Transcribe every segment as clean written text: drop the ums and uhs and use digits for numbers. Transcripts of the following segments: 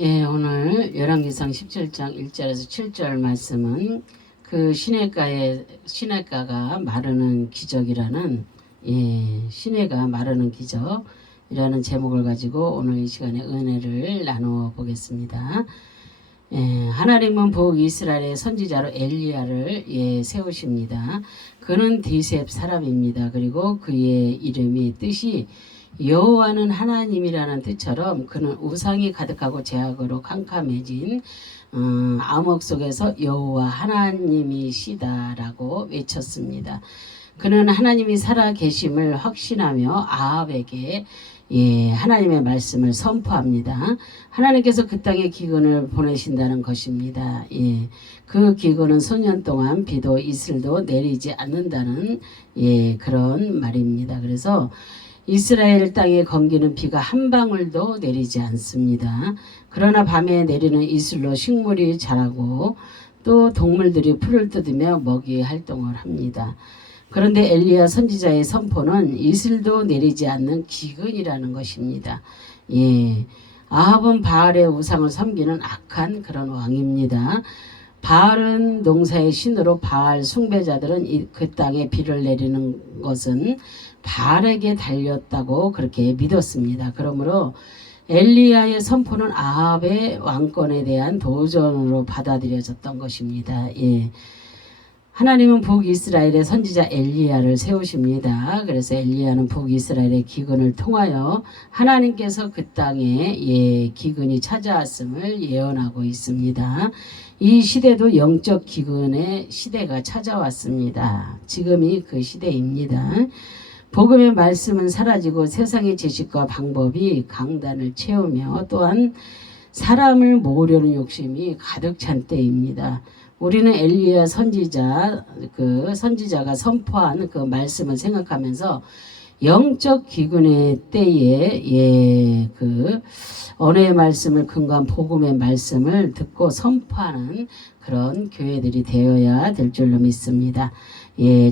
예, 오늘 열왕기상 17장 1절에서 7절 말씀은 그 시냇가가 마르는 기적이라는 시내가 마르는 기적이라는 제목을 가지고 오늘 이 시간에 은혜를 나누어 보겠습니다. 하나님은 북이스라엘의 선지자로 엘리야를 세우십니다. 그는 디셉 사람입니다. 그리고 그의 이름이 뜻이 여호와는 하나님이라는 뜻처럼 그는 우상이 가득하고 죄악으로 캄캄해진 암흑 속에서 여호와 하나님이시다라고 외쳤습니다. 그는 하나님이 살아계심을 확신하며 아합에게 하나님의 말씀을 선포합니다. 하나님께서 그 땅에 기근을 보내신다는 것입니다. 그 기근은 수년 동안 비도 이슬도 내리지 않는다는 그런 말입니다. 그래서 이스라엘 땅에 건기는 비가 한 방울도 내리지 않습니다. 그러나 밤에 내리는 이슬로 식물이 자라고 또 동물들이 풀을 뜯으며 먹이 활동을 합니다. 그런데 엘리야 선지자의 선포는 이슬도 내리지 않는 기근이라는 것입니다. 아합은 바알의 우상을 섬기는 악한 그런 왕입니다. 바알은 농사의 신으로 바알 숭배자들은 그 땅에 비를 내리는 것은 바알에게 달렸다고 그렇게 믿었습니다. 그러므로 엘리야의 선포는 아합의 왕권에 대한 도전으로 받아들여졌던 것입니다. 하나님은 북이스라엘의 선지자 엘리야를 세우십니다. 그래서 엘리야는 북이스라엘의 기근을 통하여 하나님께서 그 땅에 기근이 찾아왔음을 예언하고 있습니다. 이 시대도 영적 기근의 시대가 찾아왔습니다. 지금이 그 시대입니다. 복음의 말씀은 사라지고 세상의 지식과 방법이 강단을 채우며 또한 사람을 모으려는 욕심이 가득 찬 때입니다. 우리는 엘리야 선지자가 선포한 그 말씀을 생각하면서 영적 기근의 때에 그 언어의 말씀을 근거한 복음의 말씀을 듣고 선포하는 그런 교회들이 되어야 될 줄로 믿습니다.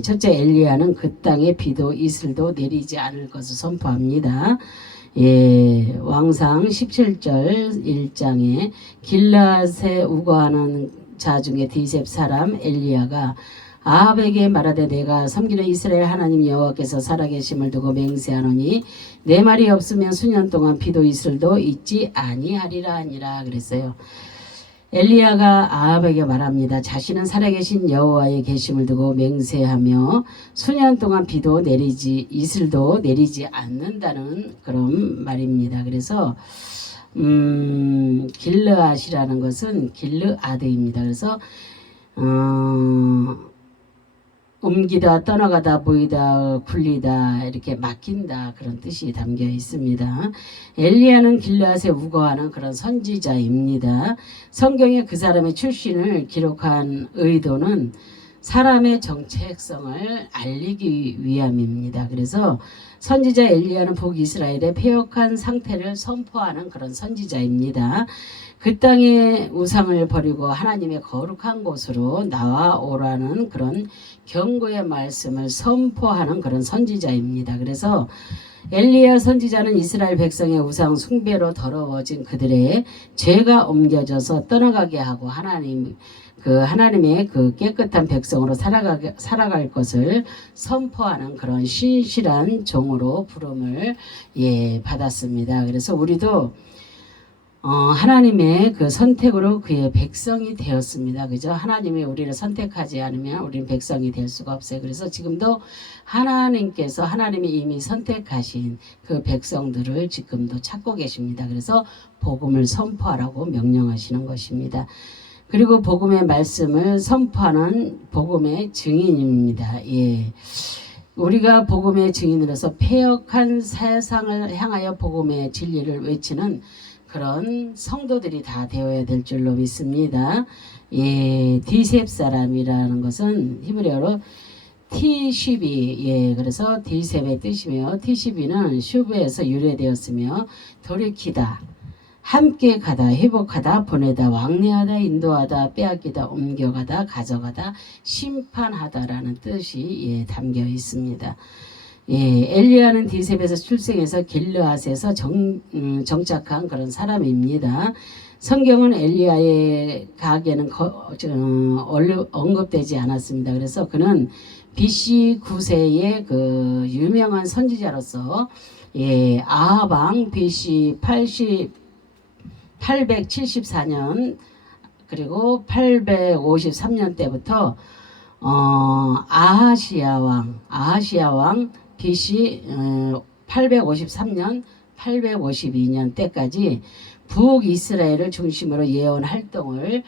첫째 엘리야는 그 땅에 비도 이슬도 내리지 않을 것을 선포합니다. 왕상 17절 1장에 길앗에 우거하는 자 중에 디셉 사람 엘리야가 아합에게 말하되 내가 섬기는 이스라엘 하나님 여호와께서 살아계심을 두고 맹세하노니 내 말이 없으면 수년 동안 비도 이슬도 있지 아니하리라 하니라 그랬어요. 엘리야가 아합에게 말합니다. 자신은 살아계신 여호와의 계심을 두고 맹세하며 수년 동안 비도 내리지 이슬도 내리지 않는다는 그런 말입니다. 그래서 길르앗이라는 것은 길르아드입니다. 그래서 옮기다 떠나가다 보이다 굴리다 이렇게 막힌다 그런 뜻이 담겨 있습니다. 엘리야는 길르앗에 우거하는 그런 선지자입니다. 성경에 그 사람의 출신을 기록한 의도는 사람의 정체성을 알리기 위함입니다. 그래서 선지자 엘리야는 북이스라엘의 패역한 상태를 선포하는 그런 선지자입니다. 그 땅의 우상을 버리고 하나님의 거룩한 곳으로 나와오라는 그런 경고의 말씀을 선포하는 그런 선지자입니다. 그래서 엘리야 선지자는 이스라엘 백성의 우상 숭배로 더러워진 그들의 죄가 옮겨져서 떠나가게 하고 하나님의 그 깨끗한 백성으로 살아갈 것을 선포하는 그런 신실한 종으로 부름을 받았습니다. 그래서 우리도 하나님의 그 선택으로 그의 백성이 되었습니다. 그죠? 하나님이 우리를 선택하지 않으면 우리는 백성이 될 수가 없어요. 그래서 지금도 하나님이 이미 선택하신 그 백성들을 지금도 찾고 계십니다. 그래서 복음을 선포하라고 명령하시는 것입니다. 그리고 복음의 말씀을 선포하는 복음의 증인입니다. 우리가 복음의 증인으로서 패역한 세상을 향하여 복음의 진리를 외치는 그런 성도들이 다 되어야 될 줄로 믿습니다. 디셉 사람이라는 것은 히브리어로 티시비, 그래서 디셉의 뜻이며 티시비는 슈브에서 유래되었으며 돌이키다, 함께 가다, 회복하다, 보내다, 왕래하다, 인도하다, 빼앗기다, 옮겨가다, 가져가다, 심판하다라는 뜻이 담겨 있습니다. 예, 엘리야는 디셉에서 출생해서 길르앗에서 정착한 그런 사람입니다. 성경은 엘리야의 가계는 언급되지 않았습니다. 그래서 그는 BC 9세의 그 유명한 선지자로서 예, 아합 왕 BC 874년 그리고 853년 때부터 아하시야 왕 BC 853년 852년 때까지 북이스라엘을 중심으로 예언 활동을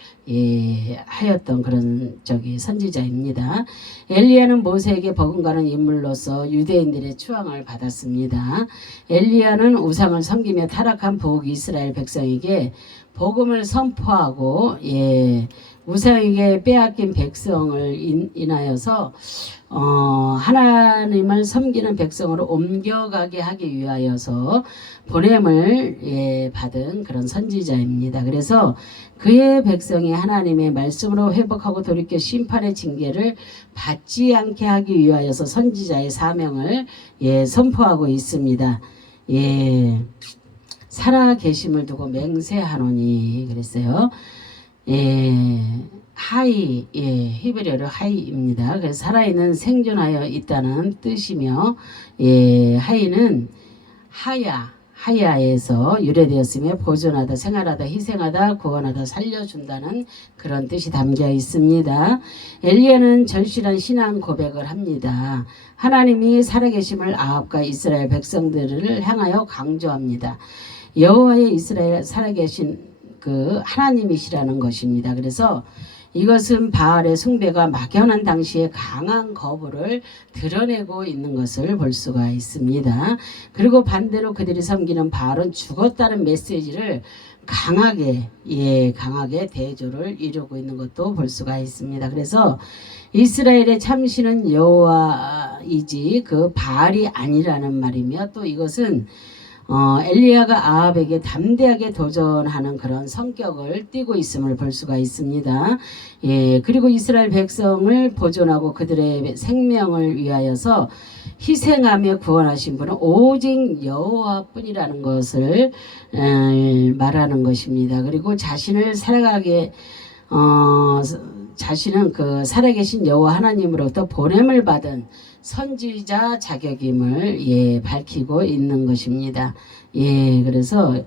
하였던 그런 선지자입니다. 엘리야는 모세에게 버금가는 인물로서 유대인들의 추앙을 받았습니다. 엘리야는 우상을 섬기며 타락한 북이스라엘 백성에게 복음을 선포하고 우상에게 빼앗긴 백성을 인하여서 하나님을 섬기는 백성으로 옮겨가게 하기 위하여서 보냄을 받은 그런 선지자입니다. 그래서 그의 백성이 하나님의 말씀으로 회복하고 돌이켜 심판의 징계를 받지 않게 하기 위하여서 선지자의 사명을 선포하고 있습니다. 살아 계심을 두고 맹세하노니 그랬어요. 하이, 히브리어로 하이입니다. 그래서 살아있는 생존하여 있다는 뜻이며, 하이는 하야에서 유래되었으며 보존하다, 생활하다, 희생하다, 구원하다, 살려준다는 그런 뜻이 담겨 있습니다. 엘리야는 절실한 신앙 고백을 합니다. 하나님이 살아계심을 아합과 이스라엘 백성들을 향하여 강조합니다. 여호와의 이스라엘 살아계신 그 하나님이시라는 것입니다. 그래서 이것은 바알의 숭배가 막연한 당시에 강한 거부를 드러내고 있는 것을 볼 수가 있습니다. 그리고 반대로 그들이 섬기는 바알은 죽었다는 메시지를 강하게 대조를 이루고 있는 것도 볼 수가 있습니다. 그래서 이스라엘의 참신은 여호와이지 그 바알이 아니라는 말이며, 또 이것은 엘리야가 아합에게 담대하게 도전하는 그런 성격을 띠고 있음을 볼 수가 있습니다. 그리고 이스라엘 백성을 보존하고 그들의 생명을 위하여서 희생하며 구원하신 분은 오직 여호와뿐이라는 것을 말하는 것입니다. 그리고 자신은 그 살아계신 여호와 하나님으로부터 보냄을 받은 선지자 자격임을 밝히고 있는 것입니다. 그래서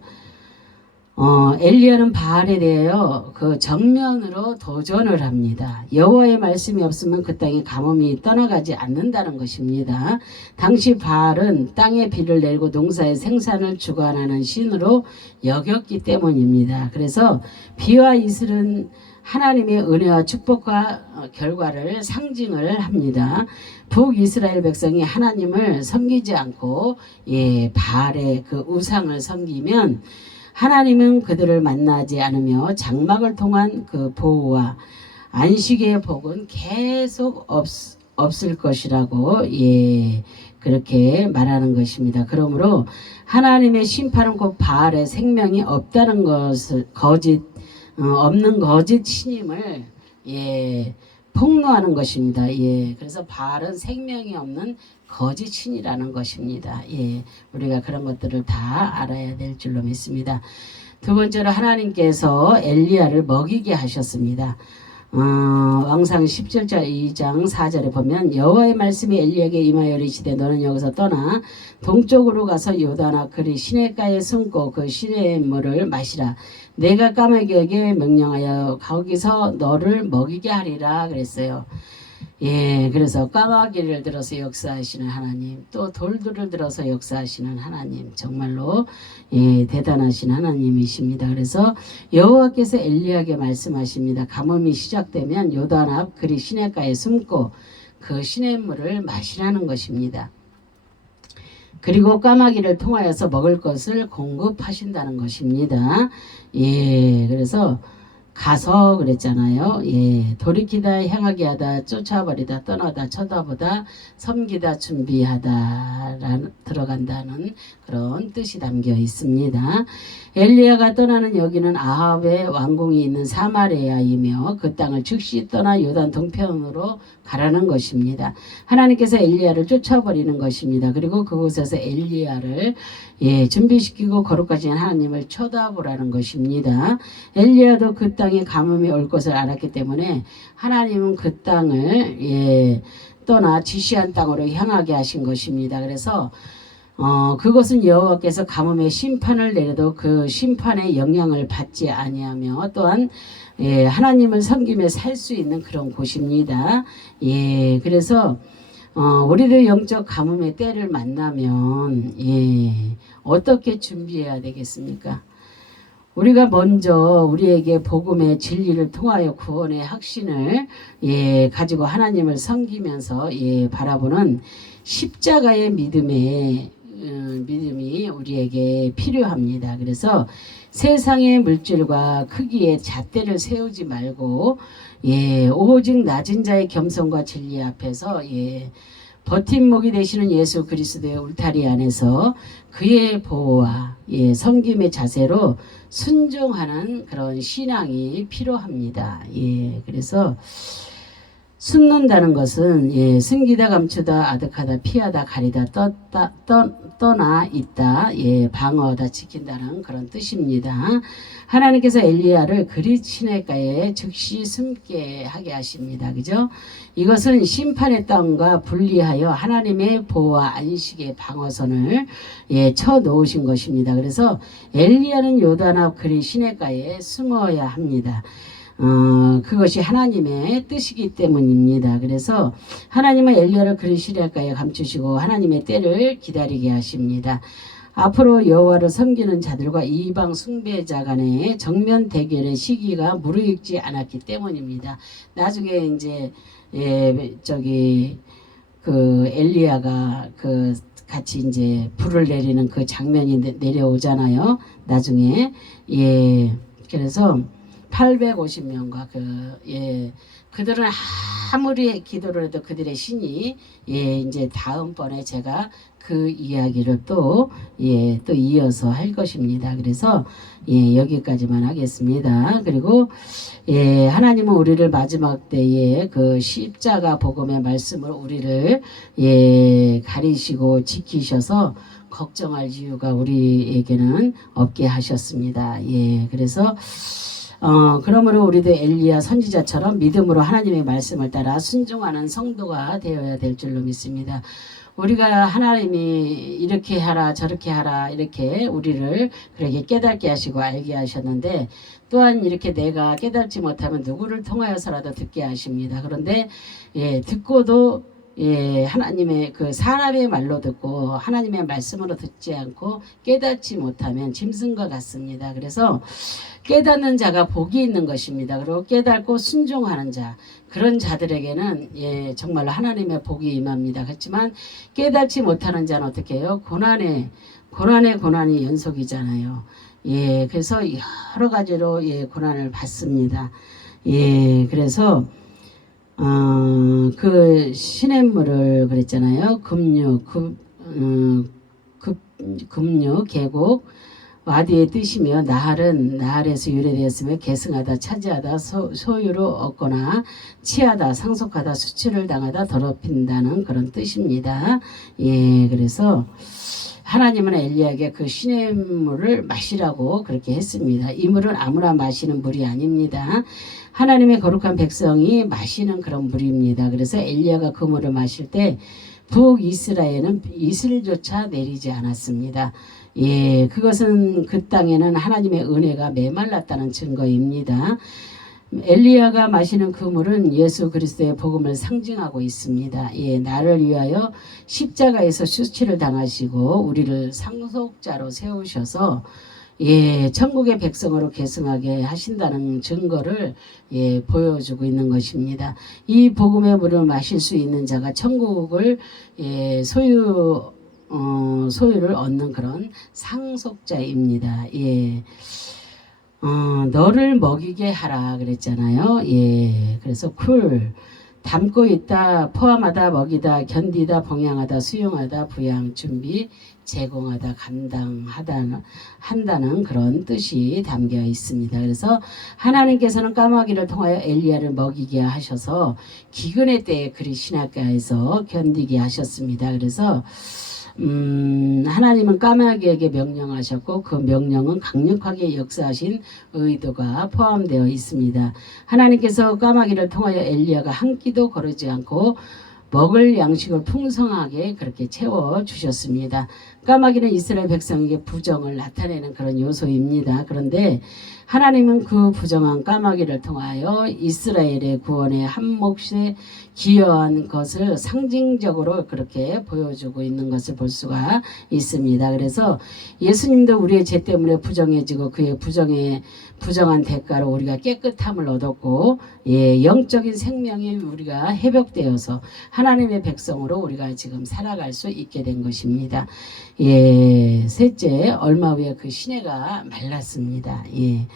엘리야는 바알에 대하여 그 정면으로 도전을 합니다. 여호와의 말씀이 없으면 그 땅에 가뭄이 떠나가지 않는다는 것입니다. 당시 바알은 땅에 비를 내리고 농사의 생산을 주관하는 신으로 여겼기 때문입니다. 그래서 비와 이슬은 하나님의 은혜와 축복과 결과를 상징을 합니다. 북이스라엘 백성이 하나님을 섬기지 않고 바알의 그 우상을 섬기면 하나님은 그들을 만나지 않으며 장막을 통한 그 보호와 안식의 복은 계속 없을 것이라고 그렇게 말하는 것입니다. 그러므로 하나님의 심판은 곧 바알의 생명이 없다는 것을 없는 거짓 신임을 폭로하는 것입니다. 그래서 바알은 생명이 없는 거짓 신이라는 것입니다. 우리가 그런 것들을 다 알아야 될 줄로 믿습니다. 두 번째로 하나님께서 엘리야를 먹이게 하셨습니다. 왕상 17절 2장 4절에 보면 여호와의 말씀이 엘리야에게 임하여 이르시되 너는 여기서 떠나 동쪽으로 가서 요단아 그리 시내가에 숨고 그 시내의 물을 마시라. 내가 까마귀에게 명령하여 거기서 너를 먹이게 하리라 그랬어요. 그래서 까마귀를 들어서 역사하시는 하나님, 또 돌들을 들어서 역사하시는 하나님, 정말로 대단하신 하나님이십니다. 그래서 여호와께서 엘리야에게 말씀하십니다. 가뭄이 시작되면 요단 앞 그리 시내가에 숨고 그 시냇물을 마시라는 것입니다. 그리고 까마귀를 통하여서 먹을 것을 공급하신다는 것입니다. 그래서 가서 그랬잖아요. 예, 돌이키다, 향하게 하다, 쫓아버리다, 떠나다, 쳐다보다, 섬기다, 준비하다, 들어간다는 그런 뜻이 담겨 있습니다. 엘리야가 떠나는 여기는 아합의 왕궁이 있는 사마리아이며 그 땅을 즉시 떠나 요단 동편으로 가라는 것입니다. 하나님께서 엘리야를 쫓아버리는 것입니다. 그리고 그곳에서 엘리야를 준비시키고 거룩하신 하나님을 쳐다보라는 것입니다. 엘리야도 그 땅에 가뭄이 올 것을 알았기 때문에 하나님은 그 땅을 떠나 지시한 땅으로 향하게 하신 것입니다. 그래서 그것은 여호와께서 가뭄의 심판을 내려도 그 심판의 영향을 받지 아니하며 또한 하나님을 섬기며 살 수 있는 그런 곳입니다. 그래서 우리도 영적 가뭄의 때를 만나면 어떻게 준비해야 되겠습니까? 우리가 먼저 우리에게 복음의 진리를 통하여 구원의 확신을 가지고 하나님을 섬기면서 바라보는 십자가의 믿음이 우리에게 필요합니다. 그래서 세상의 물질과 크기에 잣대를 세우지 말고 오직 낮은 자의 겸손과 진리 앞에서 버팀목이 되시는 예수 그리스도의 울타리 안에서 그의 보호와 섬김의 자세로 순종하는 그런 신앙이 필요합니다. 그래서 숨는다는 것은 숨기다 감추다 아득하다 피하다 가리다 떠나 있다 방어하다 지킨다는 그런 뜻입니다. 하나님께서 엘리야를 그릿 시내가에 즉시 숨게 하게 하십니다. 그죠? 이것은 심판의 땅과 분리하여 하나님의 보호와 안식의 방어선을 쳐 놓으신 것입니다. 그래서 엘리야는 요단 앞 그릿 시내가에 숨어야 합니다. 그것이 하나님의 뜻이기 때문입니다. 그래서 하나님은 엘리야를 그릿 시내가에 감추시고 하나님의 때를 기다리게 하십니다. 앞으로 여호와를 섬기는 자들과 이방 숭배자 간의 정면 대결의 시기가 무르익지 않았기 때문입니다. 나중에 이제 그 엘리야가 그 같이 이제 불을 내리는 그 장면이 내려오잖아요. 나중에 그래서 850명과 그들은 아무리 기도를 해도 그들의 신이 이제 다음번에 제가 그 이야기를 또 이어서 할 것입니다. 그래서 여기까지만 하겠습니다. 그리고 하나님은 우리를 마지막 때에 그 십자가 복음의 말씀을 우리를 가리시고 지키셔서 걱정할 이유가 우리에게는 없게 하셨습니다. 그래서 그러므로 우리도 엘리야 선지자처럼 믿음으로 하나님의 말씀을 따라 순종하는 성도가 되어야 될 줄로 믿습니다. 우리가 하나님이 이렇게 하라 저렇게 하라 이렇게 우리를 그렇게 깨닫게 하시고 알게 하셨는데 또한 이렇게 내가 깨닫지 못하면 누구를 통하여서라도 듣게 하십니다. 그런데 듣고도 하나님의 그 사람의 말로 듣고 하나님의 말씀으로 듣지 않고 깨닫지 못하면 짐승과 같습니다. 그래서 깨닫는 자가 복이 있는 것입니다. 그리고 깨닫고 순종하는 자 그런 자들에게는 정말로 하나님의 복이 임합니다. 그렇지만 깨닫지 못하는 자는 어떻게 해요? 고난이 연속이잖아요. 그래서 여러 가지로 고난을 받습니다. 그래서 그 시냇물을 그랬잖아요. 금류, 계곡, 와디의 뜻이며 나할에서 유래되었으며 계승하다, 차지하다, 소유로 얻거나 취하다, 상속하다, 수치를 당하다, 더럽힌다는 그런 뜻입니다. 그래서 하나님은 엘리야에게 그 시냇물을 마시라고 그렇게 했습니다. 이 물은 아무나 마시는 물이 아닙니다. 하나님의 거룩한 백성이 마시는 그런 물입니다. 그래서 엘리야가 그 물을 마실 때 북이스라엘은 이슬조차 내리지 않았습니다. 그것은 그 땅에는 하나님의 은혜가 메말랐다는 증거입니다. 엘리야가 마시는 그 물은 예수 그리스도의 복음을 상징하고 있습니다. 나를 위하여 십자가에서 수치를 당하시고 우리를 상속자로 세우셔서 천국의 백성으로 계승하게 하신다는 증거를 보여주고 있는 것입니다. 이 복음의 물을 마실 수 있는 자가 천국을 소유를 얻는 그런 상속자입니다. 너를 먹이게 하라 그랬잖아요. 예, 그래서 담고 있다, 포함하다, 먹이다, 견디다, 봉양하다, 수용하다, 부양, 준비, 제공하다, 감당하다, 한다는 그런 뜻이 담겨 있습니다. 그래서 하나님께서는 까마귀를 통하여 엘리야를 먹이게 하셔서 기근의 때에 그리 시냇가에서 견디게 하셨습니다. 그래서 하나님은 까마귀에게 명령하셨고 그 명령은 강력하게 역사하신 의도가 포함되어 있습니다. 하나님께서 까마귀를 통하여 엘리야가 한 끼도 거르지 않고 먹을 양식을 풍성하게 그렇게 채워주셨습니다. 까마귀는 이스라엘 백성에게 부정을 나타내는 그런 요소입니다. 그런데 하나님은 그 부정한 까마귀를 통하여 이스라엘의 구원에 한 몫에 기여한 것을 상징적으로 그렇게 보여주고 있는 것을 볼 수가 있습니다. 그래서 예수님도 우리의 죄 때문에 부정해지고 그의 부정한 대가로 우리가 깨끗함을 얻었고, 예, 영적인 생명이 우리가 회복되어서 하나님의 백성으로 우리가 지금 살아갈 수 있게 된 것입니다. 예, 셋째, 얼마 후에 그 시내가 말랐습니다. 예.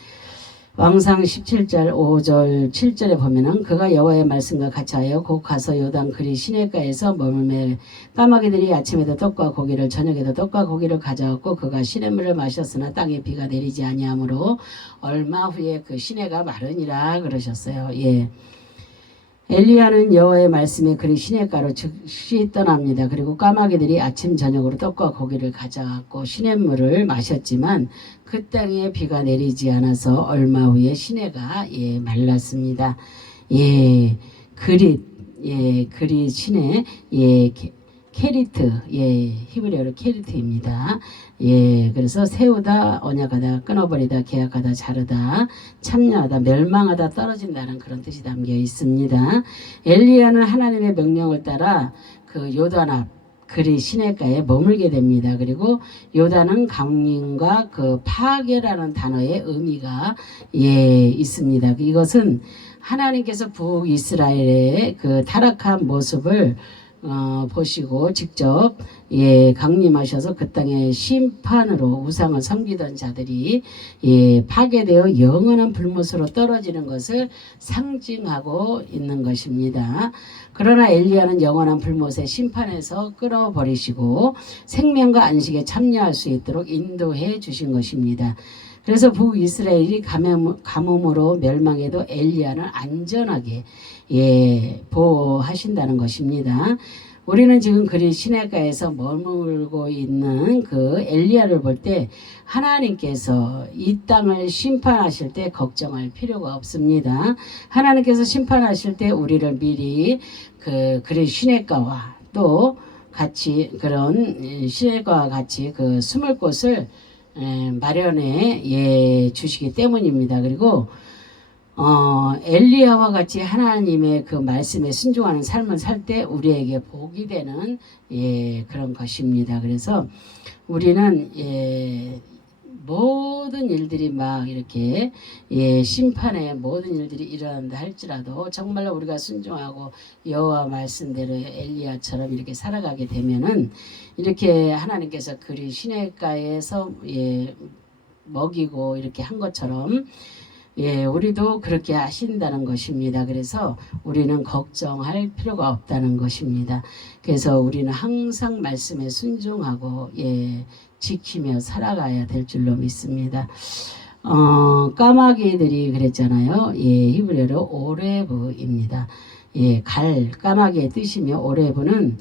왕상 17절 5절 7절에 보면은 그가 여호와의 말씀과 같이 하여 곧 가서 요단 그리 시냇가에서 머물매 까마귀들이 아침에도 떡과 고기를 저녁에도 떡과 고기를 가져왔고 그가 시냇물을 마셨으나 땅에 비가 내리지 아니하므로 얼마 후에 그 시내가 마르니라 그러셨어요. 예. 엘리야는 여호와의 말씀에 그리 시냇가로 즉시 떠납니다. 그리고 까마귀들이 아침 저녁으로 떡과 고기를 가져왔고 시냇물을 마셨지만 그 땅에 비가 내리지 않아서 얼마 후에 시내가 예 말랐습니다. 예 그리 시내 예 케리트 예 히브리어로 케리트입니다. 예 그래서 세우다 언약하다 끊어버리다 계약하다 자르다 참여하다 멸망하다 떨어진다는 그런 뜻이 담겨 있습니다. 엘리야는 하나님의 명령을 따라 그 요단 앞 그리 시냇가에 머물게 됩니다. 그리고 요단은 강림과 그 파괴라는 단어의 의미가 예 있습니다. 이것은 하나님께서 북이스라엘의 그 타락한 모습을 보시고 직접 예 강림하셔서 그 땅에 심판으로 우상을 섬기던 자들이 예 파괴되어 영원한 불못으로 떨어지는 것을 상징하고 있는 것입니다. 그러나 엘리야는 영원한 불못의 심판에서 끌어버리시고 생명과 안식에 참여할 수 있도록 인도해 주신 것입니다. 그래서 북이스라엘이 가뭄으로 멸망해도 엘리야는 안전하게 예 보호하신다는 것입니다. 우리는 지금 그리 시냇가에서 머물고 있는 그 엘리야를 볼 때 하나님께서 이 땅을 심판하실 때 걱정할 필요가 없습니다. 하나님께서 심판하실 때 우리를 미리 그리 시냇가와 또 같이 그런 시냇가와 같이 그 숨을 곳을 마련해 예 주시기 때문입니다. 그리고 엘리야와 같이 하나님의 그 말씀에 순종하는 삶을 살 때 우리에게 복이 되는 예 그런 것입니다. 그래서 우리는 예 모든 일들이 막 이렇게 예 심판의 모든 일들이 일어난다 할지라도 정말로 우리가 순종하고 여호와 말씀대로 엘리야처럼 이렇게 살아가게 되면은 이렇게 하나님께서 그리 시냇가에서 예 먹이고 이렇게 한 것처럼 예, 우리도 그렇게 하신다는 것입니다. 그래서 우리는 걱정할 필요가 없다는 것입니다. 그래서 우리는 항상 말씀에 순종하고 예, 지키며 살아가야 될 줄로 믿습니다. 까마귀들이 그랬잖아요. 예, 히브리어로 오레브입니다. 예, 까마귀의 뜻이며 오레브는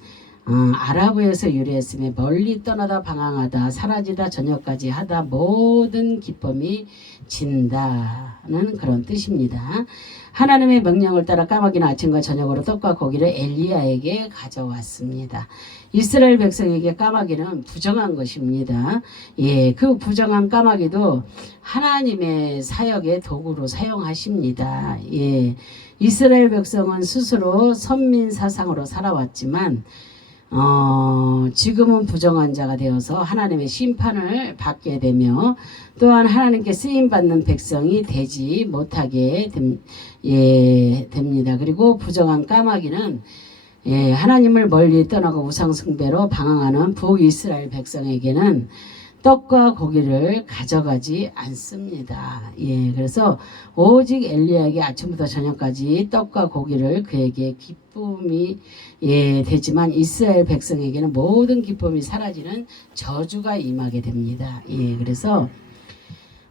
아랍어에서 유래했으며 멀리 떠나다 방황하다 사라지다 저녁까지 하다 모든 기쁨이 진다는 그런 뜻입니다. 하나님의 명령을 따라 까마귀는 아침과 저녁으로 떡과 고기를 엘리야에게 가져왔습니다. 이스라엘 백성에게 까마귀는 부정한 것입니다. 예, 그 부정한 까마귀도 하나님의 사역의 도구로 사용하십니다. 예, 이스라엘 백성은 스스로 선민 사상으로 살아왔지만 지금은 부정한 자가 되어서 하나님의 심판을 받게 되며 또한 하나님께 쓰임받는 백성이 되지 못하게 됩니다. 그리고 부정한 까마귀는 하나님을 멀리 떠나고 우상 숭배로 방황하는 북이스라엘 백성에게는 떡과 고기를 가져가지 않습니다. 예, 그래서 오직 엘리야에게 아침부터 저녁까지 떡과 고기를 그에게 기쁨이 되지만 이스라엘 백성에게는 모든 기쁨이 사라지는 저주가 임하게 됩니다. 예, 그래서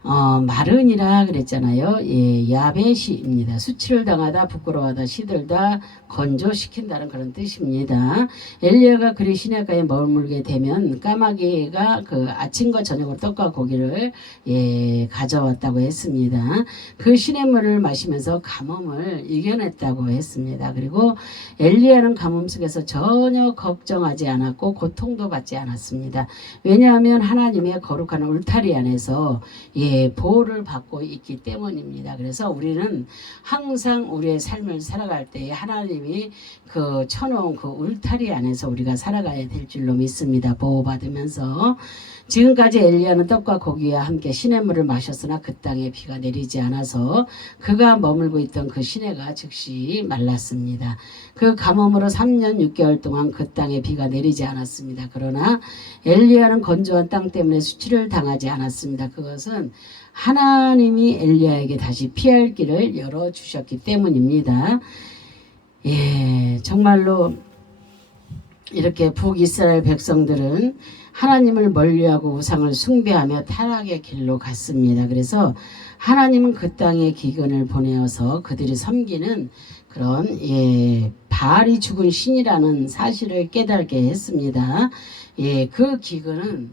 마른이라 그랬잖아요. 예, 야벳입니다. 수치를 당하다, 부끄러워하다, 시들다, 건조시킨다는 그런 뜻입니다. 엘리야가 그리 시내가에 머물게 되면 까마귀가 그 아침과 저녁으로 떡과 고기를 가져왔다고 했습니다. 그 시냇물을 마시면서 가뭄을 이겨냈다고 했습니다. 그리고 엘리야는 가뭄 속에서 전혀 걱정하지 않았고 고통도 받지 않았습니다. 왜냐하면 하나님의 거룩한 울타리 안에서 보호를 받고 있기 때문입니다. 그래서 우리는 항상 우리의 삶을 살아갈 때 하나님이 그 쳐놓은 그 울타리 안에서 우리가 살아가야 될 줄로 믿습니다. 보호받으면서. 지금까지 엘리야는 떡과 고기와 함께 시냇물을 마셨으나 그 땅에 비가 내리지 않아서 그가 머물고 있던 그 시내가 즉시 말랐습니다. 그 가뭄으로 3년 6개월 동안 그 땅에 비가 내리지 않았습니다. 그러나 엘리야는 건조한 땅 때문에 수치를 당하지 않았습니다. 그것은 하나님이 엘리야에게 다시 피할 길을 열어주셨기 때문입니다. 예, 정말로 이렇게 북이스라엘 백성들은 하나님을 멀리하고 우상을 숭배하며 타락의 길로 갔습니다. 그래서 하나님은 그 땅에 기근을 보내어서 그들이 섬기는 그런 바알이 죽은 신이라는 사실을 깨닫게 했습니다. 그 기근은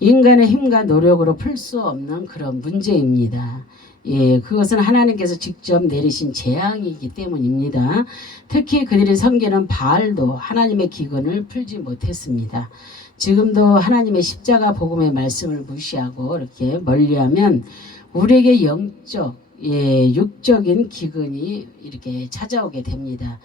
인간의 힘과 노력으로 풀 수 없는 그런 문제입니다. 그것은 하나님께서 직접 내리신 재앙이기 때문입니다. 특히 그들이 섬기는 바알도 하나님의 기근을 풀지 못했습니다. 지금도 하나님의 십자가 복음의 말씀을 무시하고 이렇게 멀리하면 우리에게 영적, 육적인 기근이 이렇게 찾아오게 됩니다.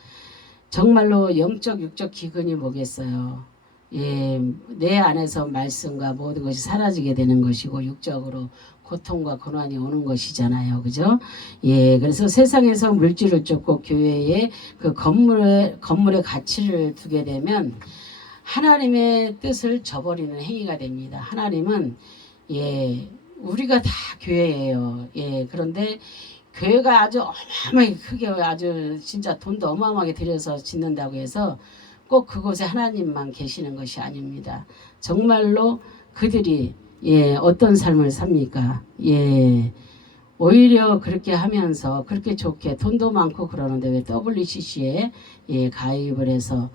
정말로 영적, 육적 기근이 뭐겠어요? 내 안에서 말씀과 모든 것이 사라지게 되는 것이고 육적으로 고통과 고난이 오는 것이잖아요. 그죠? 그래서 세상에서 물질을 쫓고 교회에 그 건물의 가치를 두게 되면 하나님의 뜻을 저버리는 행위가 됩니다. 하나님은 우리가 다 교회예요. 그런데 교회가 아주 어마어마하게 크게 아주 진짜 돈도 어마어마하게 들여서 짓는다고 해서 꼭 그곳에 하나님만 계시는 것이 아닙니다. 정말로 그들이 어떤 삶을 삽니까? 오히려 그렇게 하면서 그렇게 좋게 돈도 많고 그러는데 왜 WCC에 가입을 해서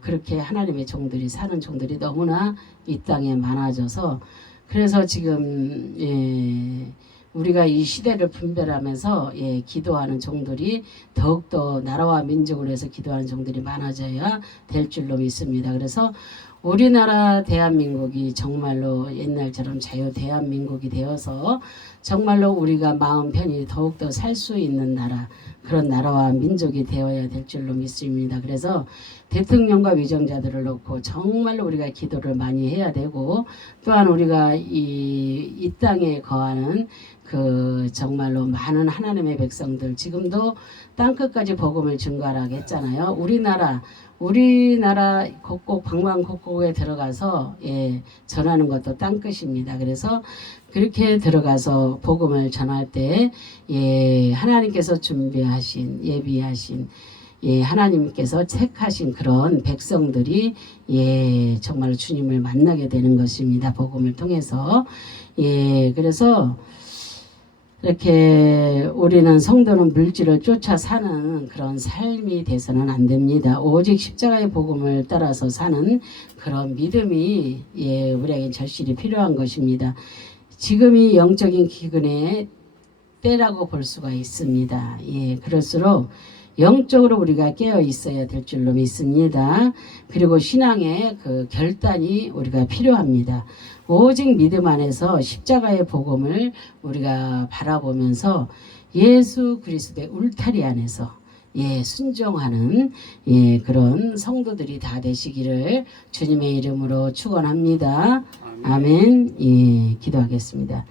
그렇게 하나님의 종들이 사는 종들이 너무나 이 땅에 많아져서 그래서 지금 우리가 이 시대를 분별하면서 기도하는 종들이 더욱더 나라와 민족을 위해서 기도하는 종들이 많아져야 될 줄로 믿습니다. 그래서 우리나라 대한민국이 정말로 옛날처럼 자유 대한민국이 되어서 정말로 우리가 마음 편히 더욱더 살 수 있는 나라, 그런 나라와 민족이 되어야 될 줄로 믿습니다. 그래서 대통령과 위정자들을 놓고 정말로 우리가 기도를 많이 해야 되고 또한 우리가 이 땅에 거하는 그 정말로 많은 하나님의 백성들 지금도 땅끝까지 복음을 증거하라고 했잖아요. 우리나라 곳곳 방방곡곡에 들어가서 전하는 것도 땅끝입니다. 그래서 그렇게 들어가서 복음을 전할 때 하나님께서 준비하신 예비하신 하나님께서 택하신 그런 백성들이 정말 주님을 만나게 되는 것입니다. 복음을 통해서 그래서 이렇게 우리는 성도는 물질을 쫓아 사는 그런 삶이 돼서는 안 됩니다. 오직 십자가의 복음을 따라서 사는 그런 믿음이 우리에게 절실히 필요한 것입니다. 지금이 영적인 기근의 때라고 볼 수가 있습니다. 그럴수록 영적으로 우리가 깨어 있어야 될 줄로 믿습니다. 그리고 신앙의 그 결단이 우리가 필요합니다. 오직 믿음 안에서 십자가의 복음을 우리가 바라보면서 예수 그리스도의 울타리 안에서 순종하는 그런 성도들이 다 되시기를 주님의 이름으로 축원합니다. 아멘. 기도하겠습니다.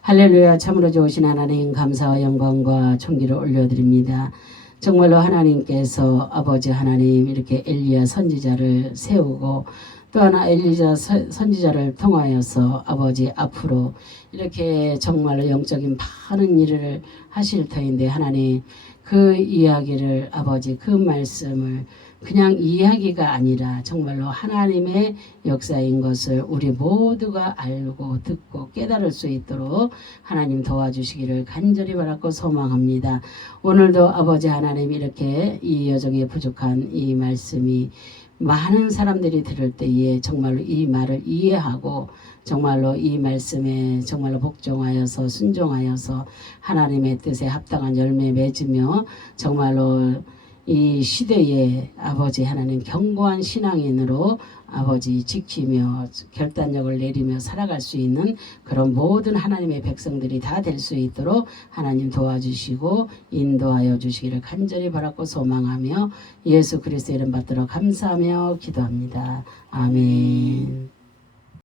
할렐루야. 참으로 좋으신 하나님 감사와 영광과 존귀를 올려드립니다. 정말로 하나님께서 아버지 하나님 이렇게 엘리야 선지자를 세우고 또 하나 엘리자 선지자를 통하여서 아버지 앞으로 이렇게 정말로 영적인 많은 일을 하실 터인데 하나님 그 이야기를 아버지 그 말씀을 그냥 이야기가 아니라 정말로 하나님의 역사인 것을 우리 모두가 알고 듣고 깨달을 수 있도록 하나님 도와주시기를 간절히 바랐고 소망합니다. 오늘도 아버지 하나님 이렇게 이 여정에 부족한 이 말씀이 많은 사람들이 들을 때에 정말로 이 말을 이해하고 정말로 이 말씀에 정말로 복종하여서 순종하여서 하나님의 뜻에 합당한 열매 맺으며 정말로 이 시대에 아버지 하나님 견고한 신앙인으로 아버지 지키며 결단력을 내리며 살아갈 수 있는 그런 모든 하나님의 백성들이 다 될 수 있도록 하나님 도와주시고 인도하여 주시기를 간절히 바랐고 소망하며 예수 그리스도의 이름 받들어 감사하며 기도합니다. 아멘.